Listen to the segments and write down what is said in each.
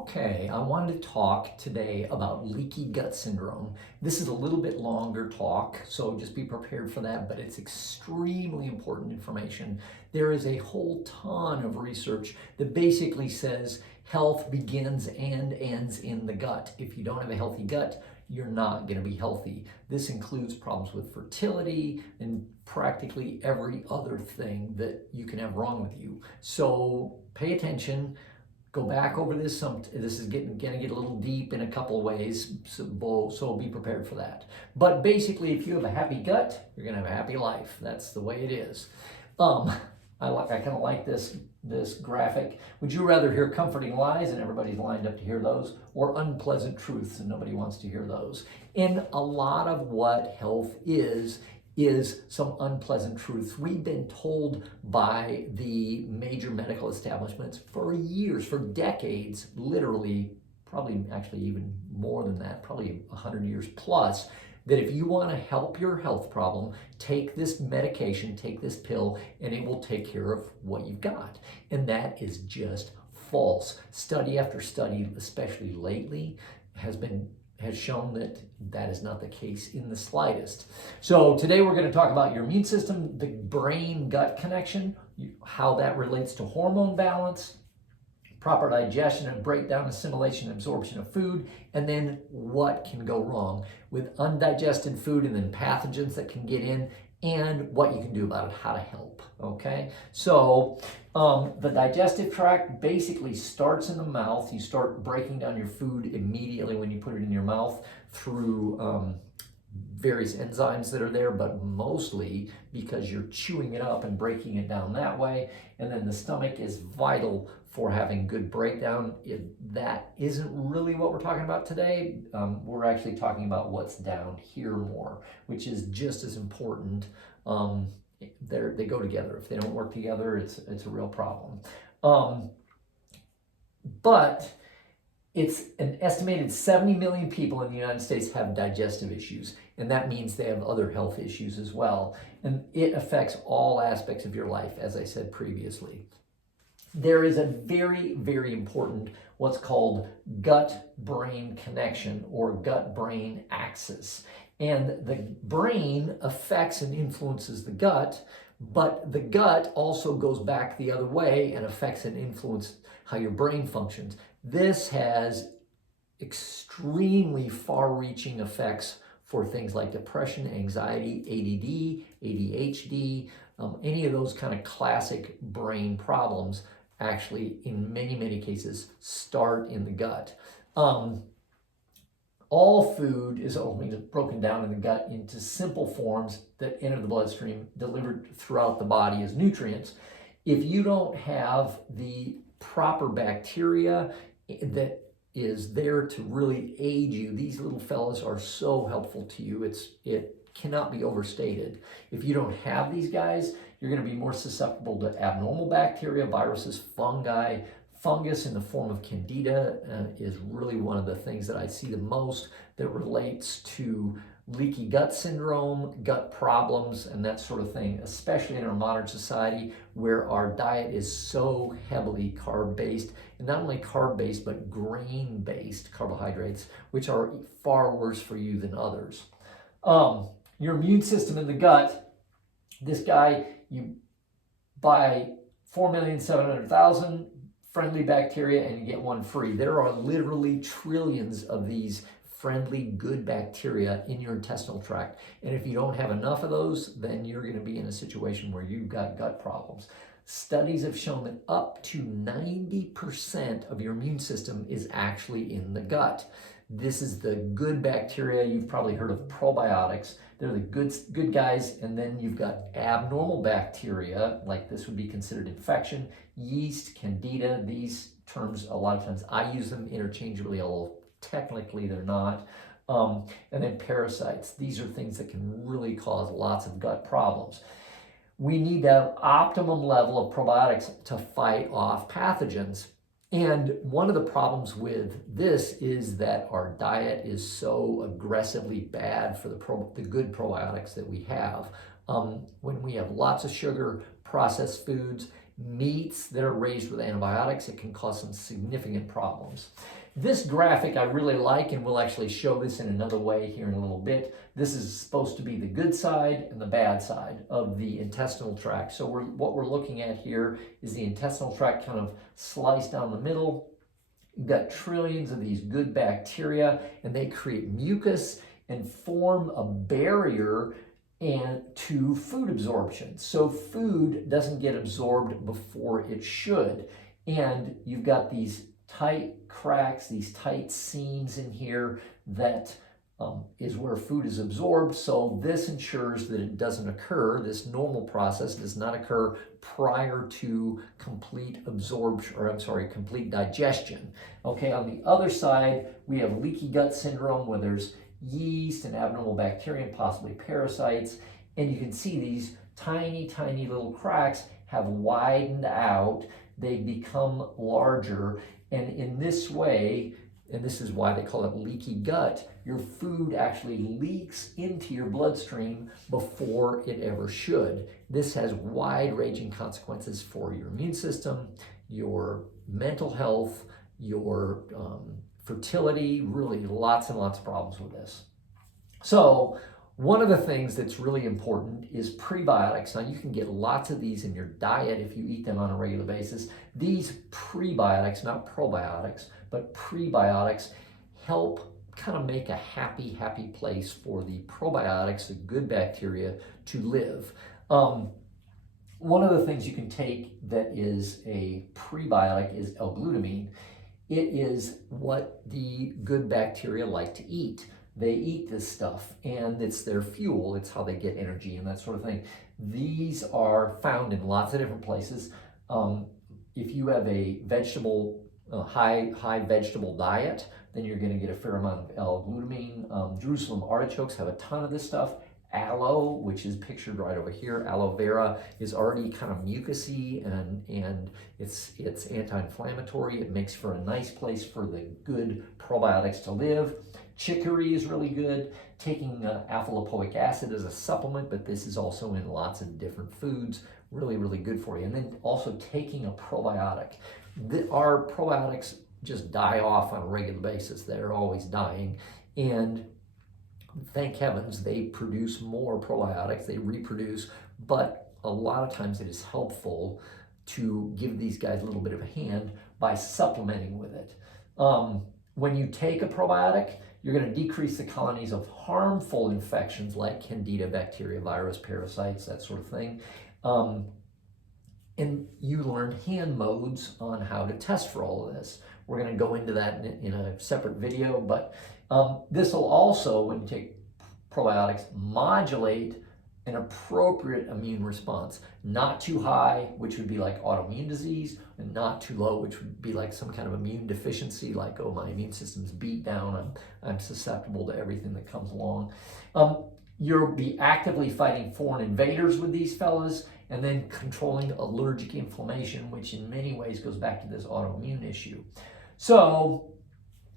Okay, I wanted to talk today about leaky gut syndrome. This is a little bit longer talk, so just be prepared for that, but it's extremely important information. There is a whole ton of research that basically says health begins and ends in the gut. If you don't have a healthy gut, you're not going to be healthy. This includes problems with fertility and practically every other thing that you can have wrong with you. So pay attention. Go back over this. This is going to get a little deep in a couple of ways, so be prepared for that. But basically, if you have a happy gut, you're going to have a happy life. That's the way it is. I kind of like this graphic. Would you rather hear comforting lies, and everybody's lined up to hear those, or unpleasant truths, and nobody wants to hear those? And a lot of what health is some unpleasant truths. We've been told by the major medical establishments for years, for decades, literally, probably actually even more than that, probably 100 years plus, that if you want to help your health problem, take this medication, take this pill, and it will take care of what you've got. And that is just false. Study after study, especially lately, has shown that that is not the case in the slightest. So today we're going to talk about your immune system, the brain-gut connection, how that relates to hormone balance, proper digestion and breakdown, assimilation, and absorption of food, and then what can go wrong with undigested food and then pathogens that can get in, and what you can do about it, how to help, okay? So the digestive tract basically starts in the mouth. You start breaking down your food immediately when you put it in your mouth through various enzymes that are there, but mostly because you're chewing it up and breaking it down that way. And then the stomach is vital for having good breakdown. That isn't really what we're talking about today. We're actually talking about what's down here more, which is just as important. They go together. If they don't work together, it's a real problem. But it's an estimated 70 million people in the United States have digestive issues, and that means they have other health issues as well. And it affects all aspects of your life, as I said previously. There is a very, very important what's called gut-brain connection or gut-brain axis. And the brain affects and influences the gut, but the gut also goes back the other way and affects and influences how your brain functions. This has extremely far-reaching effects for things like depression, anxiety, ADD, ADHD, any of those kind of classic brain problems actually in many, many cases start in the gut. All food is ultimately broken down in the gut into simple forms that enter the bloodstream, delivered throughout the body as nutrients. If you don't have the proper bacteria that is there to really aid you, these little fellas are so helpful to you. It cannot be overstated. If you don't have these guys, you're going to be more susceptible to abnormal bacteria, viruses, fungi. Fungus in the form of candida is really one of the things that I see the most that relates to leaky gut syndrome, gut problems, and that sort of thing, especially in our modern society where our diet is so heavily carb-based, and not only carb-based, but grain-based carbohydrates, which are far worse for you than others. Your immune system in the gut, this guy, you buy 4,700,000 friendly bacteria and you get one free. There are literally trillions of these friendly, good bacteria in your intestinal tract. And if you don't have enough of those, then you're going to be in a situation where you've got gut problems. Studies have shown that up to 90% of your immune system is actually in the gut. This is the good bacteria. You've probably heard of probiotics. They're the good guys, and then you've got abnormal bacteria, like this would be considered infection, yeast, candida. These terms, a lot of times I use them interchangeably, although technically they're not. And then parasites. These are things that can really cause lots of gut problems. We need to have optimum level of probiotics to fight off pathogens. And one of the problems with this is that our diet is so aggressively bad for the good probiotics that we have. When we have lots of sugar, processed foods, meats that are raised with antibiotics, it can cause some significant problems. This graphic I really like, and we'll actually show this in another way here in a little bit. This is supposed to be the good side and the bad side of the intestinal tract. So what we're looking at here is the intestinal tract kind of sliced down the middle. You've got trillions of these good bacteria, and they create mucus and form a barrier to food absorption. So food doesn't get absorbed before it should. And you've got these tight cracks, these tight seams in here that is where food is absorbed. So this ensures that it doesn't occur. This normal process does not occur prior to complete absorption, or I'm sorry, complete digestion. Okay, on the other side, we have leaky gut syndrome where there's yeast and abnormal bacteria and possibly parasites. And you can see these tiny, tiny little cracks have widened out. They become larger. And in this way, and this is why they call it leaky gut, your food actually leaks into your bloodstream before it ever should. This has wide-ranging consequences for your immune system, your mental health, your fertility, really lots and lots of problems with this. So one of the things that's really important is prebiotics. Now you can get lots of these in your diet if you eat them on a regular basis. These prebiotics, not probiotics, but prebiotics help kind of make a happy place for the probiotics, the good bacteria, to live. One of the things you can take that is a prebiotic is L-glutamine. It is what the good bacteria like to eat. They eat this stuff, and it's their fuel. It's how they get energy and that sort of thing. These are found in lots of different places. If you have a vegetable, high vegetable diet, then you're going to get a fair amount of L-glutamine. Jerusalem artichokes have a ton of this stuff. Aloe, which is pictured right over here, aloe vera, is already kind of mucousy, and it's anti-inflammatory. It makes for a nice place for the good probiotics to live. Chicory is really good. Taking alpha-lipoic acid as a supplement, but this is also in lots of different foods. Really, really good for you. And then also taking a probiotic. Our probiotics just die off on a regular basis. They're always dying. And thank heavens they produce more probiotics. They reproduce. But a lot of times it is helpful to give these guys a little bit of a hand by supplementing with it. When you take a probiotic, you're going to decrease the colonies of harmful infections like candida, bacteria, virus, parasites, that sort of thing. And you learn hand modes on how to test for all of this. We're going to go into that in a separate video, but this will also, when you take probiotics, modulate an appropriate immune response. Not too high, which would be like autoimmune disease, and not too low, which would be like some kind of immune deficiency, like, oh, my immune system's beat down, I'm susceptible to everything that comes along. You'll be actively fighting foreign invaders with these fellas, and then controlling allergic inflammation, which in many ways goes back to this autoimmune issue. So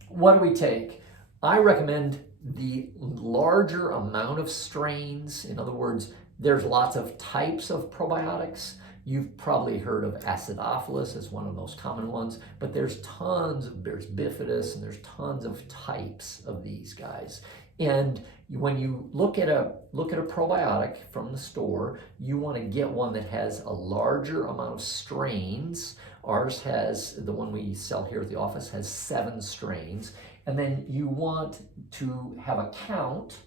what do we take? I recommend the larger amount of strains. In other words, there's lots of types of probiotics. You've probably heard of acidophilus as one of the most common ones, but there's bifidus, and there's tons of types of these guys. And when you look at a probiotic from the store, you want to get one that has a larger amount of strains. Ours has, the one we sell here at the office, has 7 strains. And then you want to have a count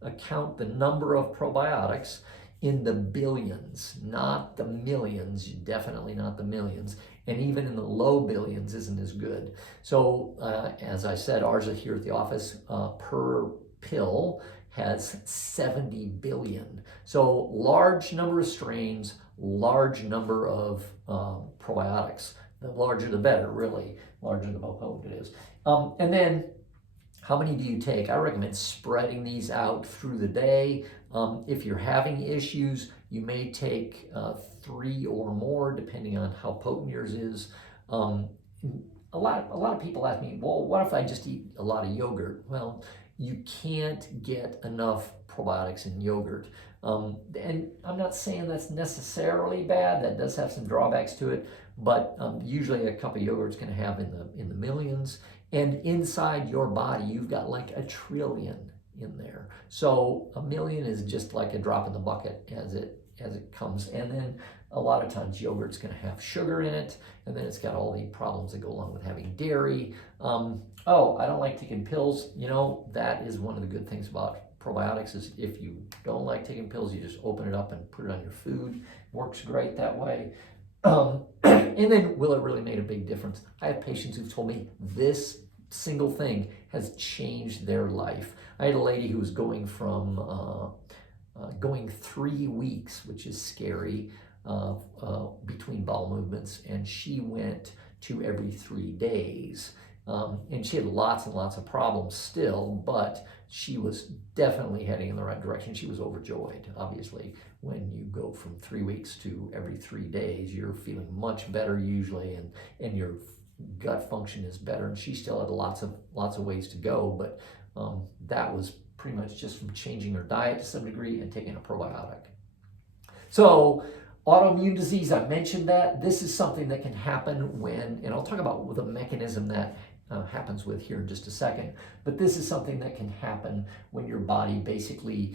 the number of probiotics in the billions, not the millions, definitely not the millions. And even in the low billions isn't as good. So as I said, ours is here at the office, per pill has 70 billion. So large number of strains, large number of probiotics. The larger the better, really. Larger the more potent it is. And then how many do you take? I recommend spreading these out through the day. If you're having issues, you may take 3 or more, depending on how potent yours is. A lot of people ask me, well, what if I just eat a lot of yogurt? Well, you can't get enough probiotics in yogurt. And I'm not saying that's necessarily bad. That does have some drawbacks to it, but usually a cup of yogurt's going to have in the millions. And inside your body, you've got like 1 trillion in there. So 1 million is just like a drop in the bucket as it comes. And then a lot of times yogurt's going to have sugar in it, and then it's got all the problems that go along with having dairy. Oh, I don't like taking pills. You know, that is one of the good things about probiotics is if you don't like taking pills, you just open it up and put it on your food. Works great that way. And then, will it really make a big difference? I have patients who've told me this single thing has changed their life. I had a lady who was going from going 3 weeks, which is scary, between bowel movements, and she went to every 3 days. And she had lots and lots of problems still, but she was definitely heading in the right direction. She was overjoyed, obviously. When you go from 3 weeks to every 3 days, you're feeling much better usually, and your gut function is better. And she still had lots of ways to go, but that was pretty much just from changing her diet to some degree and taking a probiotic. So autoimmune disease, I mentioned that. This is something that can happen when, and I'll talk about the mechanism that happens with here in just a second, but this is something that can happen when your body basically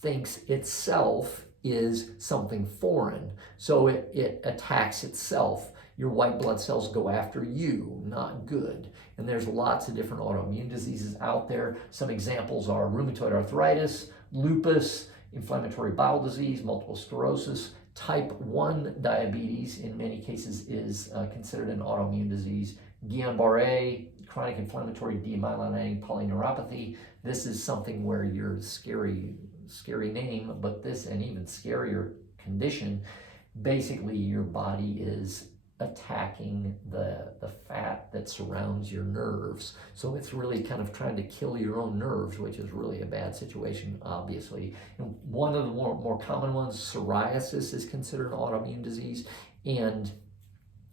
thinks itself is something foreign. So it attacks itself. Your white blood cells go after you, not good. And there's lots of different autoimmune diseases out there. Some examples are rheumatoid arthritis, lupus, inflammatory bowel disease, multiple sclerosis. Type 1 diabetes in many cases is considered an autoimmune disease. Guillain-Barré, chronic inflammatory demyelinating polyneuropathy. This is something where your scary name, but this and even scarier condition, basically your body is attacking the fat that surrounds your nerves. So it's really kind of trying to kill your own nerves, which is really a bad situation, obviously. And one of the more common ones, psoriasis, is considered an autoimmune disease, and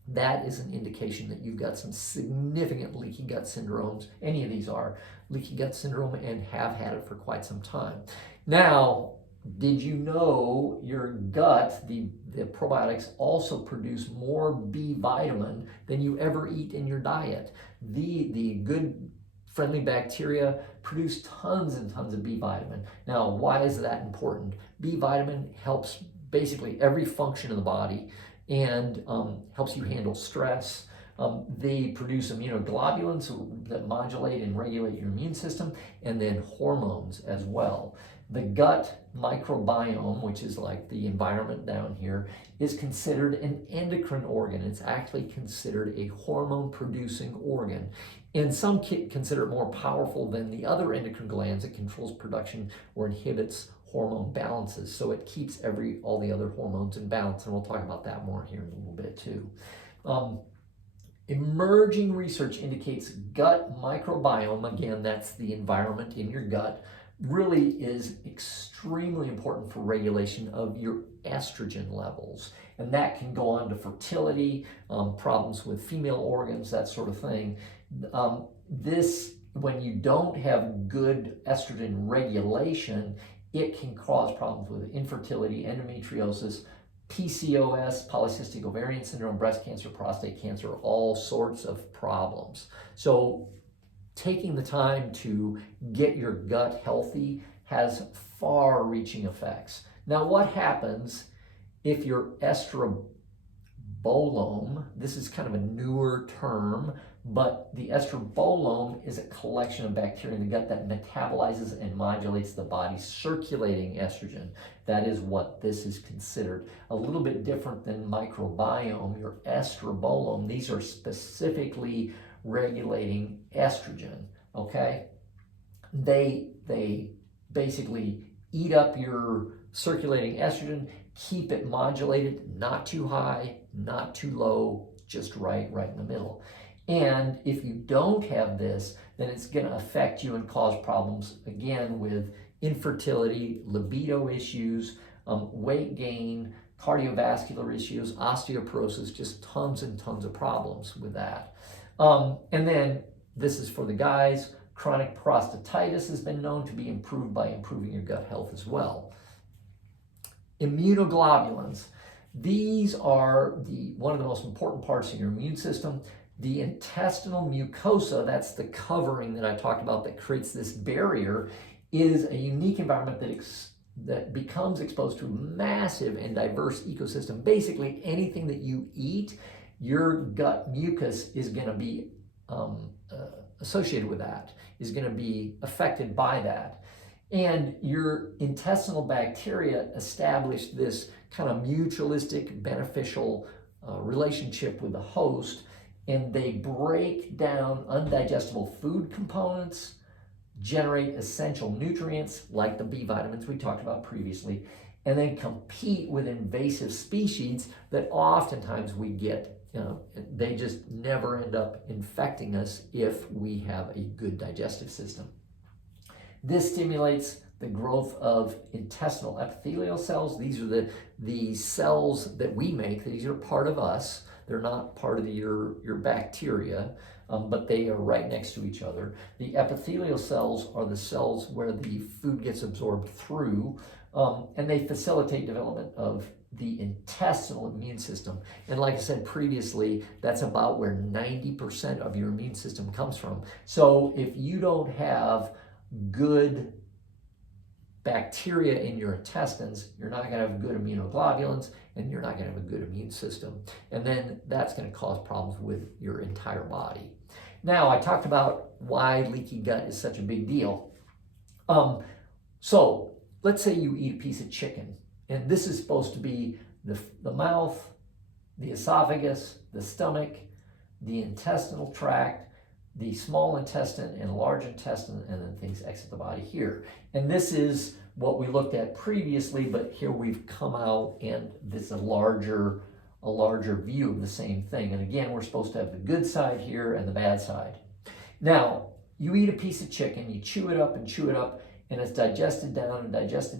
that is an indication that you've got some significant leaky gut syndromes. Any of these are leaky gut syndrome and have had it for quite some time. Now, did you know your gut, the probiotics also produce more B vitamin than you ever eat in your diet? The good friendly bacteria produce tons and tons of B vitamin. Now, why is that important? B vitamin helps basically every function of the body and helps you handle stress. They produce immunoglobulins that modulate and regulate your immune system, and then hormones as well. The gut microbiome, which is like the environment down here, is considered an endocrine organ. It's actually considered a hormone-producing organ. And some consider it more powerful than the other endocrine glands. It controls production or inhibits hormone balances. So it keeps all the other hormones in balance. And we'll talk about that more here in a little bit too. Emerging research indicates gut microbiome, again, that's the environment in your gut, really is extremely important for regulation of your estrogen levels. And that can go on to fertility, problems with female organs, that sort of thing. When you don't have good estrogen regulation, it can cause problems with infertility, endometriosis, PCOS, polycystic ovarian syndrome, breast cancer, prostate cancer, all sorts of problems. So taking the time to get your gut healthy has far-reaching effects. Now, what happens if your estrobolome, this is kind of a newer term, but the estrobolome is a collection of bacteria in the gut that metabolizes and modulates the body's circulating estrogen. That is what this is considered. A little bit different than microbiome, your estrobolome. These are specifically regulating estrogen, okay? They basically eat up your circulating estrogen, keep it modulated, not too high, not too low, just right in the middle. And if you don't have this, then it's going to affect you and cause problems, again, with infertility, libido issues, weight gain, cardiovascular issues, osteoporosis, just tons and tons of problems with that. And then this is for the guys, Chronic prostatitis has been known to be improved by improving your gut health as well. Immunoglobulins. These are one of the most important parts of your immune system. The intestinal mucosa, that's the covering that I talked about that creates this barrier, is a unique environment that becomes exposed to a massive and diverse ecosystem. Basically, anything that you eat, your gut mucus is going to be associated with that, is going to be affected by that. And your intestinal bacteria establish this kind of mutualistic, beneficial relationship with the host, and they break down undigestible food components, generate essential nutrients like the B vitamins we talked about previously, and then compete with invasive species that oftentimes we get. They just never end up infecting us if we have a good digestive system. This stimulates the growth of intestinal epithelial cells. These are the cells that we make. These are part of us. They're not part of your bacteria, but they are right next to each other. The epithelial cells are the cells where the food gets absorbed through, and they facilitate development of the intestinal immune system. And like I said previously, that's about where 90% of your immune system comes from. So if you don't have good bacteria in your intestines, you're not going to have good immunoglobulins, and you're not going to have a good immune system. And then that's going to cause problems with your entire body. Now, I talked about why leaky gut is such a big deal. So let's say you eat a piece of chicken, and this is supposed to be the mouth, the esophagus, the stomach, the intestinal tract, the small intestine and large intestine, and then things exit the body here. And this is what we looked at previously, but here we've come out and this is a larger view of the same thing. And again, we're supposed to have the good side here and the bad side. Now, you eat a piece of chicken, you chew it up, and it's digested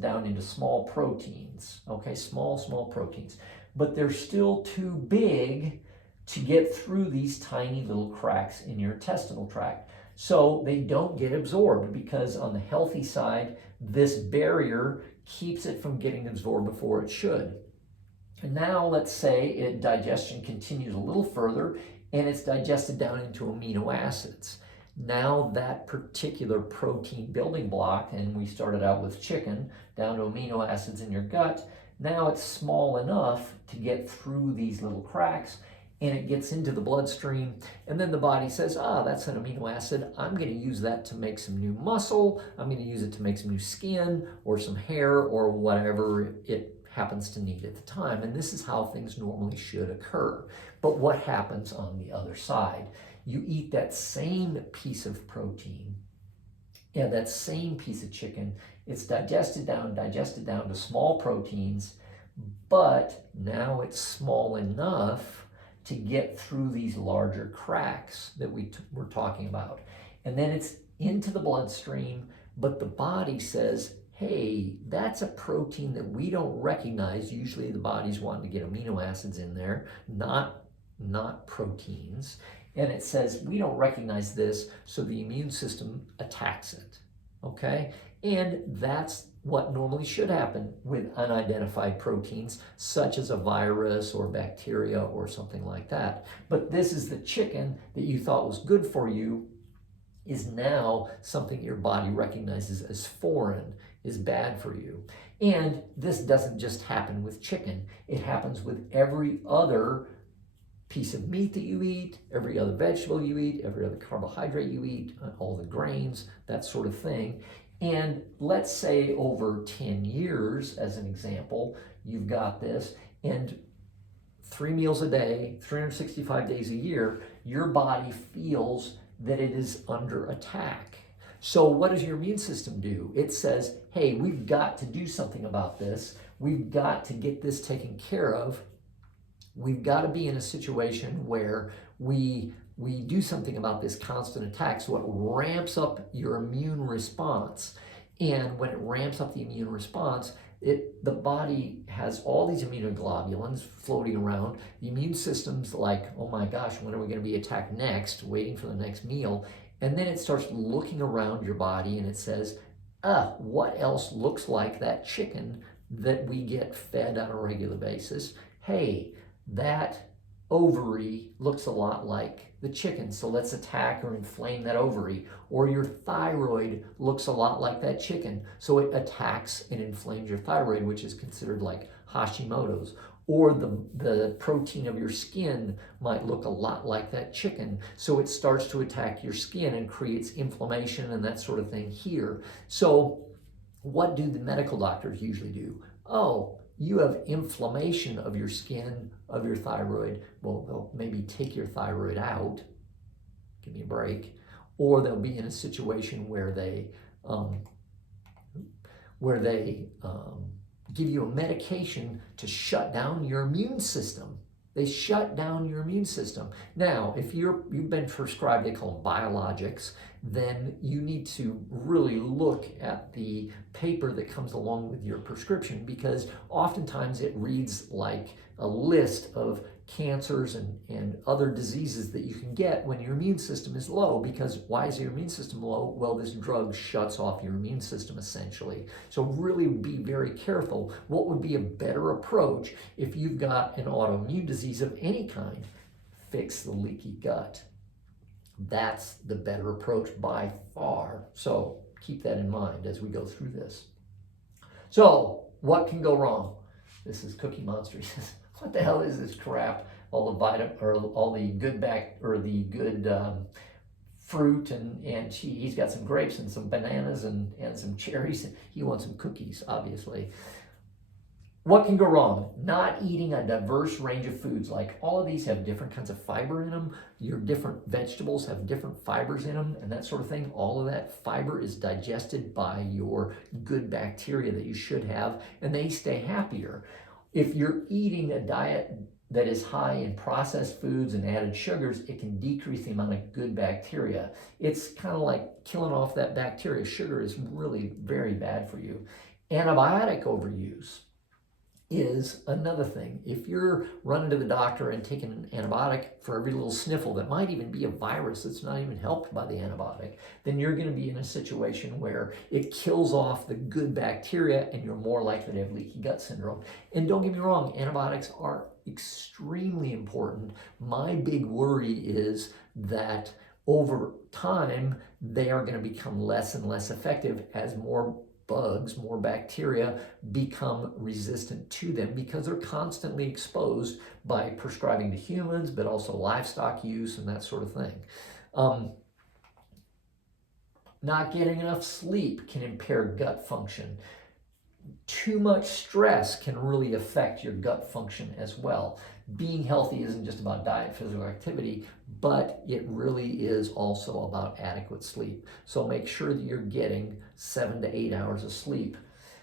down into small proteins, okay, small proteins. But they're still too big to get through these tiny little cracks in your intestinal tract. So they don't get absorbed because on the healthy side, this barrier keeps it from getting absorbed before it should. And now let's say digestion continues a little further and it's digested down into amino acids. Now that particular protein building block, and we started out with chicken, down to amino acids in your gut, now it's small enough to get through these little cracks, and it gets into the bloodstream, and then the body says, that's an amino acid. I'm going to use that to make some new muscle. I'm going to use it to make some new skin or some hair or whatever it happens to need at the time. And this is how things normally should occur. But what happens on the other side? You eat that same piece of protein, that same piece of chicken. It's digested down to small proteins, but now it's small enough to get through these larger cracks that we're talking about. And then it's into the bloodstream, but the body says, hey, that's a protein that we don't recognize. Usually the body's wanting to get amino acids in there, not proteins. And it says, we don't recognize this, so the immune system attacks it, okay? And that's what normally should happen with unidentified proteins, such as a virus or bacteria or something like that. But this is the chicken that you thought was good for you is now something your body recognizes as foreign, is bad for you. And this doesn't just happen with chicken. It happens with every other piece of meat that you eat, every other vegetable you eat, every other carbohydrate you eat, all the grains, that sort of thing. And let's say over 10 years, as an example, you've got this, and 3 meals a day, 365 days a year, your body feels that it is under attack. So what does your immune system do? It says, hey, we've got to do something about this. We've got to get this taken care of. We've got to be in a situation where we do something about this constant attack. So it ramps up your immune response. And when it ramps up the immune response, the body has all these immunoglobulins floating around. The immune system's like, oh my gosh, when are we going to be attacked next? Waiting for the next meal. And then it starts looking around your body and it says, what else looks like that chicken that we get fed on a regular basis? Hey, that ovary looks a lot like the chicken, so let's attack or inflame that ovary. Or your thyroid looks a lot like that chicken, so it attacks and inflames your thyroid, which is considered like Hashimoto's. Or the protein of your skin might look a lot like that chicken, so it starts to attack your skin and creates inflammation and that sort of thing here. So what do the medical doctors usually do? Oh, you have inflammation of your skin, of your thyroid. Well, they'll maybe take your thyroid out, give me a break, or they'll be in a situation where they give you a medication to shut down your immune system. They shut down your immune system. Now, if you've been prescribed, they call them biologics, then you need to really look at the paper that comes along with your prescription, because oftentimes it reads like a list of cancers and other diseases that you can get when your immune system is low. Because why is your immune system low? Well, this drug shuts off your immune system essentially. So really be very careful. What would be a better approach if you've got an autoimmune disease of any kind? Fix the leaky gut. That's the better approach by far. So keep that in mind as we go through this. So what can go wrong? This is Cookie Monster. He says, what the hell is this crap? All the good fruit and he's got some grapes and some bananas and some cherries. He wants some cookies, obviously. What can go wrong? Not eating a diverse range of foods. Like all of these have different kinds of fiber in them. Your different vegetables have different fibers in them and that sort of thing. All of that fiber is digested by your good bacteria that you should have, and they stay happier. If you're eating a diet that is high in processed foods and added sugars, it can decrease the amount of good bacteria. It's kind of like killing off that bacteria. Sugar is really very bad for you. Antibiotic overuse is another thing. If you're running to the doctor and taking an antibiotic for every little sniffle that might even be a virus that's not even helped by the antibiotic, then you're going to be in a situation where it kills off the good bacteria and you're more likely to have leaky gut syndrome. And don't get me wrong, antibiotics are extremely important. My big worry is that over time, they are going to become less and less effective as more bugs, more bacteria become resistant to them, because they're constantly exposed by prescribing to humans, but also livestock use and that sort of thing. Not getting enough sleep can impair gut function. Too much stress can really affect your gut function as well. Being healthy isn't just about diet, physical activity, but it really is also about adequate sleep. So make sure that you're getting 7 to 8 hours of sleep.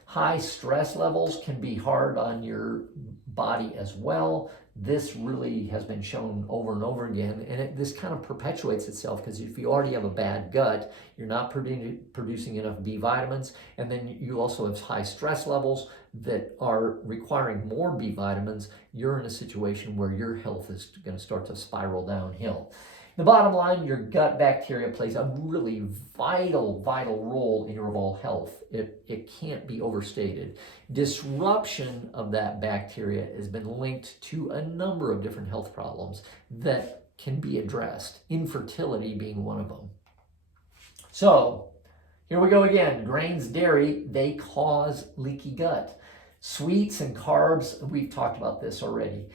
High stress levels can be hard on your body as well. This really has been shown over and over again, and this kind of perpetuates itself, because if you already have a bad gut, you're not producing enough B vitamins, and then you also have high stress levels that are requiring more B vitamins. You're in a situation where your health is going to start to spiral downhill. The bottom line, your gut bacteria plays a really vital role in your overall health. It can't be overstated. Disruption of that bacteria has been linked to a number of different health problems that can be addressed, infertility being one of them. So, here we go again. Grains, dairy, they cause leaky gut. Sweets and carbs, we've talked about this already.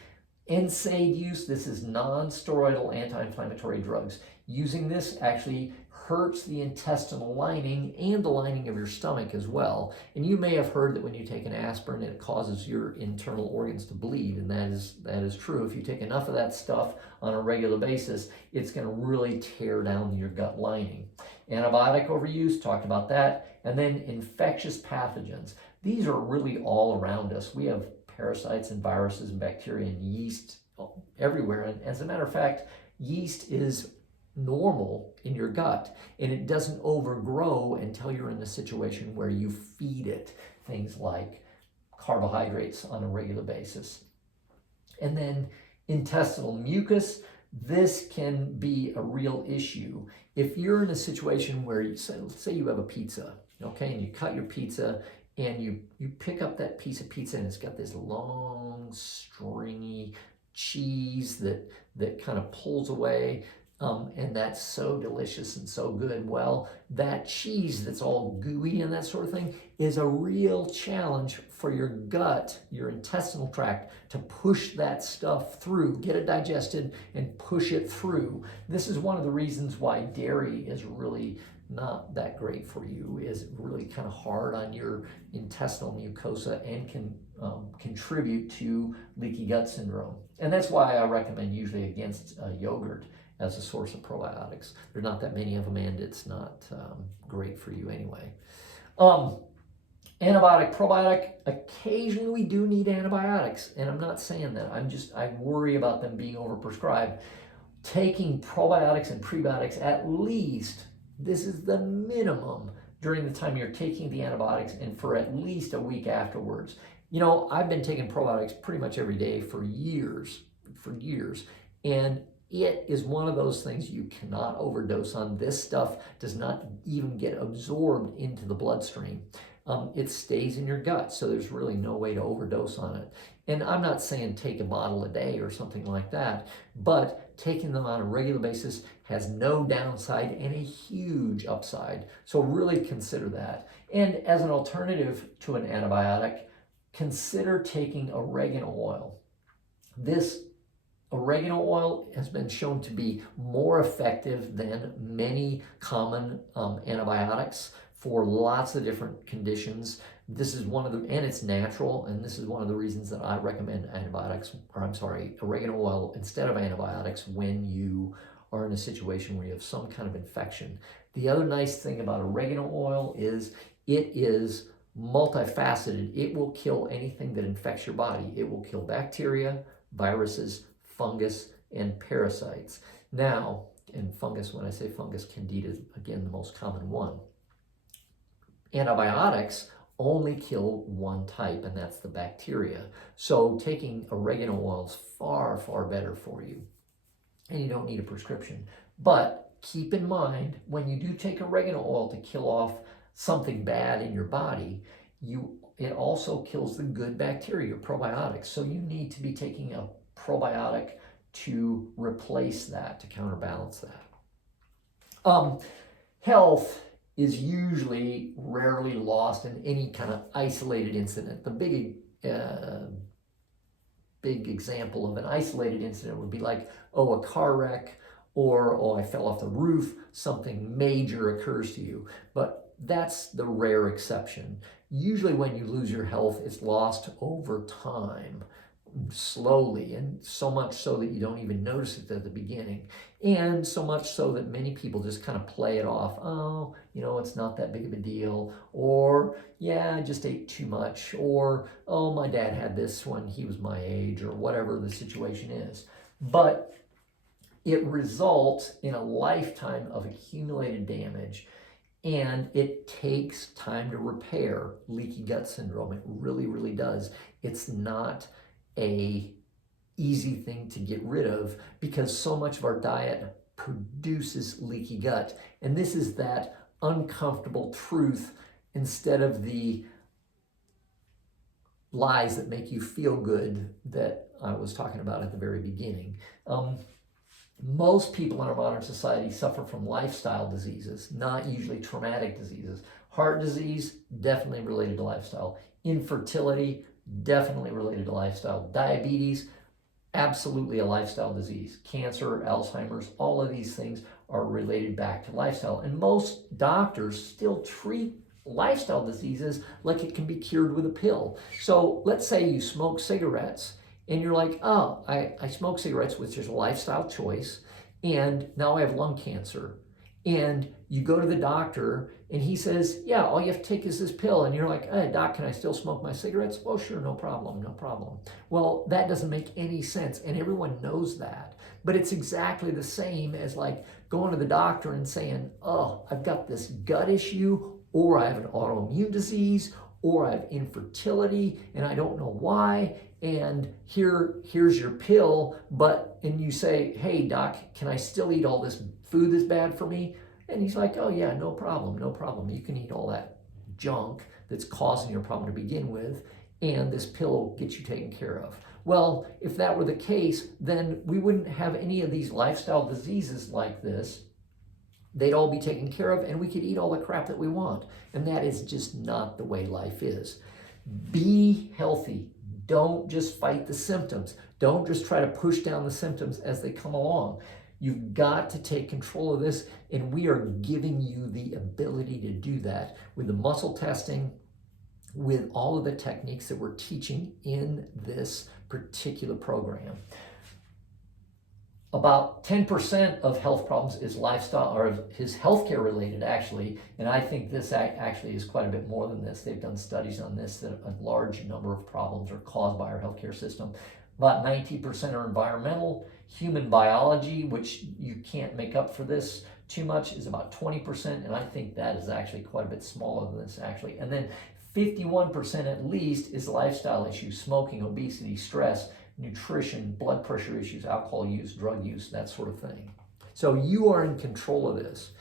NSAID use, this is non-steroidal anti-inflammatory drugs. Using this actually hurts the intestinal lining and the lining of your stomach as well. And you may have heard that when you take an aspirin, it causes your internal organs to bleed, and that is true. If you take enough of that stuff on a regular basis, it's going to really tear down your gut lining. Antibiotic overuse, talked about that. And then infectious pathogens. These are really all around us. We have parasites and viruses and bacteria and yeast everywhere. And as a matter of fact, yeast is normal in your gut, and it doesn't overgrow until you're in a situation where you feed it things like carbohydrates on a regular basis. And then intestinal mucus, this can be a real issue. If you're in a situation where you say you have a pizza, okay, and you cut your pizza and you pick up that piece of pizza and it's got this long, stringy cheese that kind of pulls away. And that's so delicious and so good. Well, that cheese that's all gooey and that sort of thing is a real challenge for your gut, your intestinal tract, to push that stuff through, get it digested and push it through. This is one of the reasons why dairy is really not that great for you, is really kind of hard on your intestinal mucosa and can contribute to leaky gut syndrome. And that's why I recommend usually against yogurt as a source of probiotics. There's not that many of them, and it's not great for you anyway. Antibiotic, probiotic, occasionally we do need antibiotics, and I'm not saying that. I worry about them being overprescribed. Taking probiotics and prebiotics, at least, this is the minimum during the time you're taking the antibiotics and for at least a week afterwards. You know, I've been taking probiotics pretty much every day for years, and it is one of those things you cannot overdose on. This stuff does not even get absorbed into the bloodstream. It stays in your gut, so there's really no way to overdose on it. And I'm not saying take a bottle a day or something like that, but taking them on a regular basis has no downside and a huge upside. So really consider that. And as an alternative to an antibiotic, consider taking oregano oil. This oregano oil has been shown to be more effective than many common antibiotics for lots of different conditions. This is one of the, and it's natural, and this is one of the reasons that I recommend oregano oil instead of antibiotics when you are in a situation where you have some kind of infection. The other nice thing about oregano oil is it is multifaceted. It will kill anything that infects your body. It will kill bacteria, viruses, fungus, and parasites. Now, and fungus, when I say fungus, Candida is again the most common one. Antibiotics only kill one type, and that's the bacteria. So taking oregano oil is far, far better for you. And you don't need a prescription. But keep in mind, when you do take oregano oil to kill off something bad in your body, it also kills the good bacteria, your probiotics. So you need to be taking a probiotic to replace that, to counterbalance that. Health is usually rarely lost in any kind of isolated incident. The big example of an isolated incident would be like, a car wreck, or I fell off the roof, something major occurs to you. But that's the rare exception. Usually when you lose your health, it's lost over time, slowly, and so much so that you don't even notice it at the beginning, and so much so that many people just kind of play it off. Oh, it's not that big of a deal, or yeah, I just ate too much, or oh, my dad had this when he was my age, or whatever the situation is. But it results in a lifetime of accumulated damage, and it takes time to repair leaky gut syndrome. It really, really does. It's not a easy thing to get rid of because so much of our diet produces leaky gut. And this is that uncomfortable truth instead of the lies that make you feel good that I was talking about at the very beginning. Most people in our modern society suffer from lifestyle diseases, not usually traumatic diseases. Heart disease, definitely related to lifestyle. Infertility, definitely related to lifestyle. Diabetes, absolutely a lifestyle disease. Cancer, Alzheimer's, all of these things are related back to lifestyle. And most doctors still treat lifestyle diseases like it can be cured with a pill. So let's say you smoke cigarettes and you're like, oh, I smoke cigarettes, which is a lifestyle choice, and now I have lung cancer. And you go to the doctor and he says, yeah, all you have to take is this pill. And you're like, hey, doc, can I still smoke my cigarettes? Oh, sure, no problem, no problem. Well, that doesn't make any sense, and everyone knows that. But it's exactly the same as like going to the doctor and saying, oh, I've got this gut issue, or I have an autoimmune disease, or I have infertility, and I don't know why. and here's your pill, and you say, hey doc, can I still eat all this food that's bad for me? And he's like, oh yeah, no problem, no problem. You can eat all that junk that's causing your problem to begin with, and this pill will get you taken care of. Well, if that were the case, then we wouldn't have any of these lifestyle diseases like this. They'd all be taken care of, and we could eat all the crap that we want. And that is just not the way life is. Be healthy. Don't just fight the symptoms. Don't just try to push down the symptoms as they come along. You've got to take control of this, and we are giving you the ability to do that with the muscle testing, with all of the techniques that we're teaching in this particular program. About 10% of health problems is lifestyle, or is healthcare related actually, and I think this actually is quite a bit more than this. They've done studies on this, that a large number of problems are caused by our healthcare system. About 90% are environmental. Human biology, which you can't make up for this too much, is about 20%, and I think that is actually quite a bit smaller than this actually. And then 51% at least is lifestyle issues: smoking, obesity, stress, nutrition, blood pressure issues, alcohol use, drug use, that sort of thing. So you are in control of this.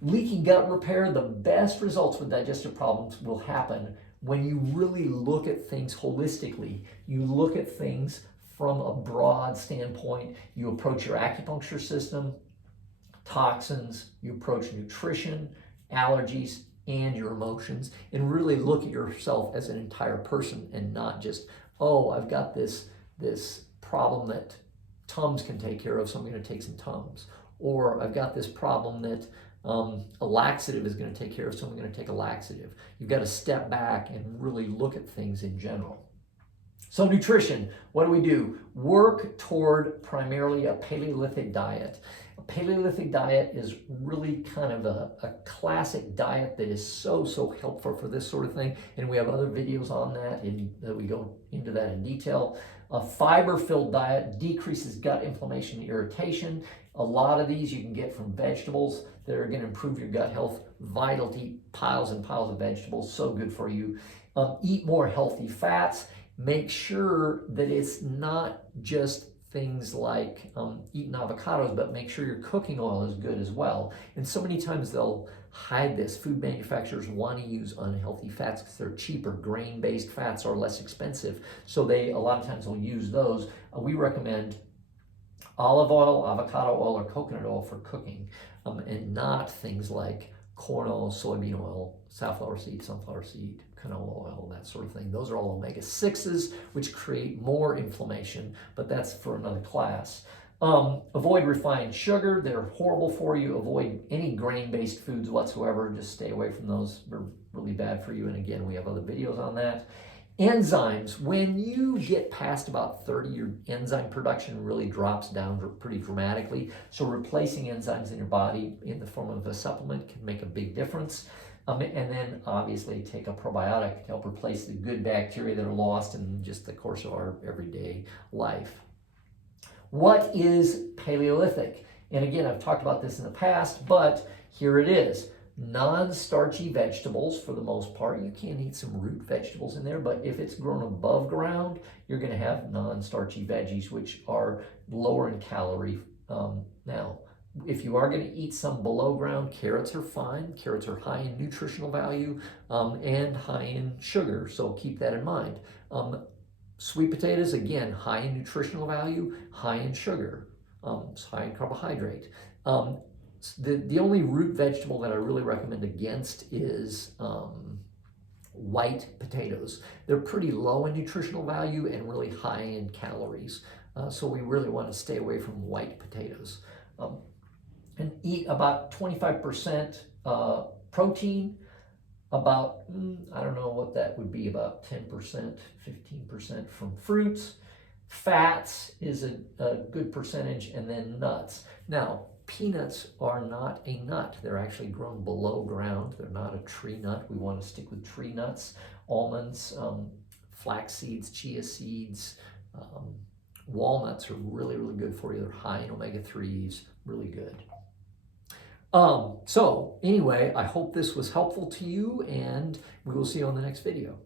Leaky gut repair, the best results with digestive problems will happen when you really look at things holistically. You look at things from a broad standpoint. You approach your acupuncture system, toxins, you approach nutrition, allergies, and your emotions, and really look at yourself as an entire person, and not just, oh, I've got this problem that Tums can take care of, so I'm going to take some Tums. Or I've got this problem that a laxative is going to take care of, so I'm going to take a laxative. You've got to step back and really look at things in general. So nutrition, what do? Work toward primarily a Paleolithic diet. A Paleolithic diet is really kind of a classic diet that is so helpful for this sort of thing. And we have other videos on that, and we go into that in detail. A fiber-filled diet decreases gut inflammation and irritation. A lot of these you can get from vegetables that are going to improve your gut health. Vital to eat piles and piles of vegetables, so good for you. Eat more healthy fats. Make sure that it's not just things like eating avocados, but make sure your cooking oil is good as well. And so many times they'll hide this. Food manufacturers want to use unhealthy fats because they're cheaper. Grain-based fats are less expensive, so a lot of times will use those. We recommend olive oil, avocado oil, or coconut oil for cooking, and not things like corn oil, soybean oil, safflower seed, sunflower seed, canola oil, that sort of thing. Those are all omega-6s, which create more inflammation, but that's for another class. Avoid refined sugar. They're horrible for you. Avoid any grain-based foods whatsoever. Just stay away from those. They're really bad for you. And again, we have other videos on that. Enzymes. When you get past about 30, your enzyme production really drops down pretty dramatically. So replacing enzymes in your body in the form of a supplement can make a big difference. And then obviously take a probiotic to help replace the good bacteria that are lost in just the course of our everyday life. What is Paleolithic? And again, I've talked about this in the past, but here it is. Non-starchy vegetables for the most part. You can eat some root vegetables in there, but if it's grown above ground, you're going to have non-starchy veggies, which are lower in calorie. Now, if you are going to eat some below ground, carrots are fine. Carrots are high in nutritional value and high in sugar, so keep that in mind. Sweet potatoes, again, high in nutritional value, high in sugar, high in carbohydrate. The only root vegetable that I really recommend against is white potatoes. They're pretty low in nutritional value and really high in calories. So we really want to stay away from white potatoes. And eat about 25% protein, about, I don't know what that would be, about 10%, 15% from fruits. Fats is a good percentage, and then nuts. Now, peanuts are not a nut. They're actually grown below ground. They're not a tree nut. We want to stick with tree nuts. Almonds, flax seeds, chia seeds, walnuts are really good for you. They're high in omega-3s, really good. So anyway, I hope this was helpful to you, and we will see you on the next video.